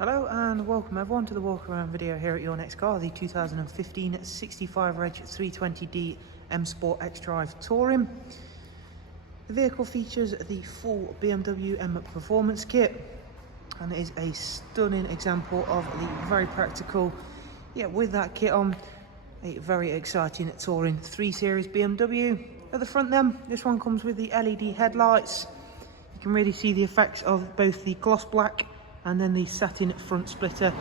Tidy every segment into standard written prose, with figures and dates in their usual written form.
Hello and welcome everyone to the walk around video here at your next car, the 2015 65 Reg 320D M Sport XDRIVE Touring. The vehicle features the full BMW Mperformance kit, and it is a stunning example of the very practical, with that kit on, a very exciting touring 3 Series BMW. At the front then, this one comes with the LED headlights. You can really see the effects of both the gloss black and then the satin front splitter,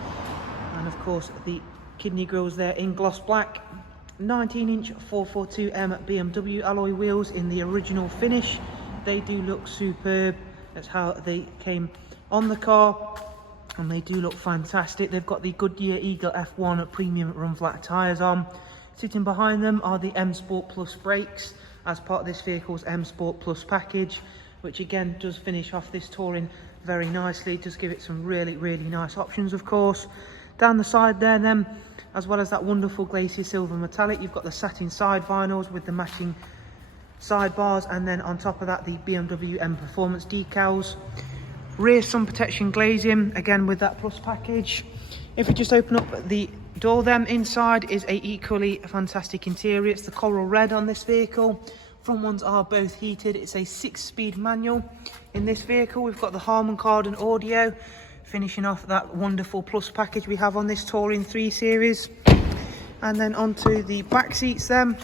and of course the kidney grills there in gloss black. 19-inch 442M BMW alloy wheels in the original finish. They do look superb. That's how they came on the car, and they do look fantastic. They've got the Goodyear Eagle F1 premium run flat tyres on. Sitting behind them are the M Sport Plus brakes as part of this vehicle's M Sport Plus package, which again does finish off this touring very nicely. Does give it some really nice options. Of course, down the side there then, as well as that wonderful glacier silver metallic, you've got the satin side vinyls with the matching sidebars, and then on top of that the BMW Mperformance decals. Rear sun protection glazing, again with that plus package. If we just open up the door then, inside is a equally fantastic interior. It's the coral red on this vehicle. Front ones are both heated. It's a 6-speed manual. In this vehicle we've got the Harman Kardon audio, finishing off that wonderful plus package we have on this Touring 3 Series. And then onto the back seats then,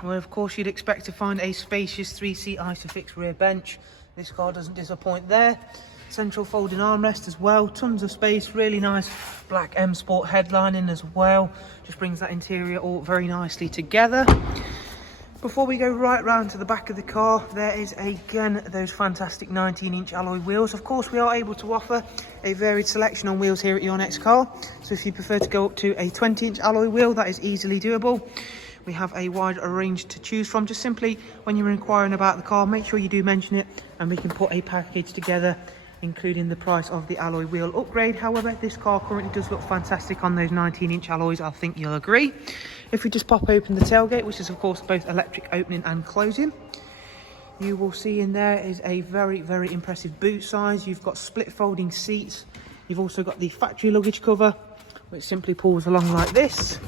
where of course you'd expect to find a spacious 3-seat Isofix rear bench. This car doesn't disappoint there. Central folding armrest as well, tons of space, really nice black M Sport headlining as well. Just brings that interior all very nicely together. Before we go right round to the back of the car, there is again those fantastic 19-inch alloy wheels. Of course, we are able to offer a varied selection on wheels here at your next car. So if you prefer to go up to a 20-inch alloy wheel, that is easily doable. We have a wide range to choose from. Just simply, when you're inquiring about the car, make sure you do mention it, and we can put a package together, including the price of the alloy wheel upgrade. However, this car currently does look fantastic on those 19-inch alloys, I think you'll agree. If we just pop open the tailgate, which is of course both electric opening and closing, you will see in there is a very impressive boot size. You've got split folding seats. You've also got the factory luggage cover, which simply pulls along like this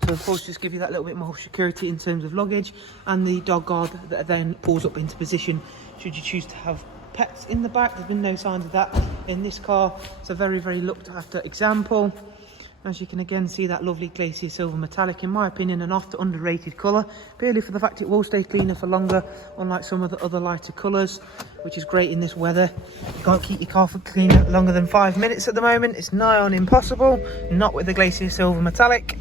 to of course just give you that little bit more security in terms of luggage, and the dog guard that then pulls up into position should you choose to have pets in the back. There's been no signs of that in this car. It's a very looked after example. As you can again see, that lovely glacier silver metallic, in my opinion an oft underrated colour, purely for the fact it will stay cleaner for longer, unlike some of the other lighter colours, which is great in this weather. You can't keep your car for cleaner longer than 5 minutes at the moment. It's nigh on impossible, not with the glacier silver metallic.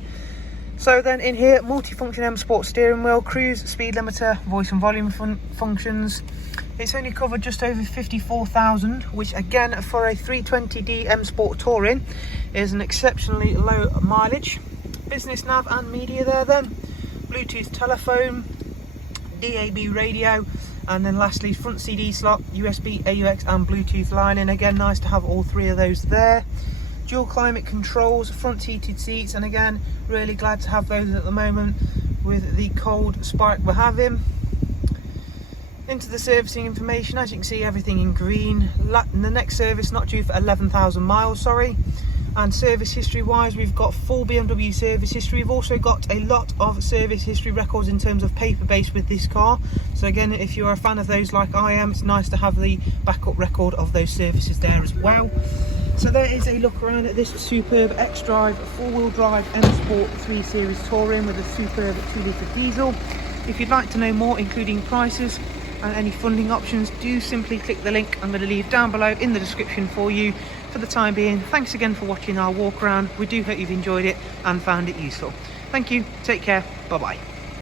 So then in here, multifunction M Sport steering wheel, cruise, speed limiter, voice and volume functions. It's only covered just over 54,000, which again for a 320D M Sport Touring is an exceptionally low mileage. Business nav and media there then, Bluetooth telephone, DAB radio, and then lastly front CD slot, USB, AUX and Bluetooth line-in. Again, nice to have all 3 of those there. Dual climate controls, front heated seats, and again really glad to have those at the moment with the cold spike we're having. Into the servicing information, as you can see everything in green. The next service not due for 11,000 miles, sorry. And service history wise, we've got full BMW service history. We've also got a lot of service history records in terms of paper based with this car. So again, if you're a fan of those like I am, it's nice to have the backup record of those services there as well. So there is a look around at this superb XDRIVE 4-wheel drive M Sport 3 Series Touring with a superb 2-litre diesel. If you'd like to know more, including prices and any funding options, do simply click the link I'm going to leave down below in the description for you. For the time being, thanks again for watching our walk around. We do hope you've enjoyed it and found it useful. Thank you, take care, bye bye.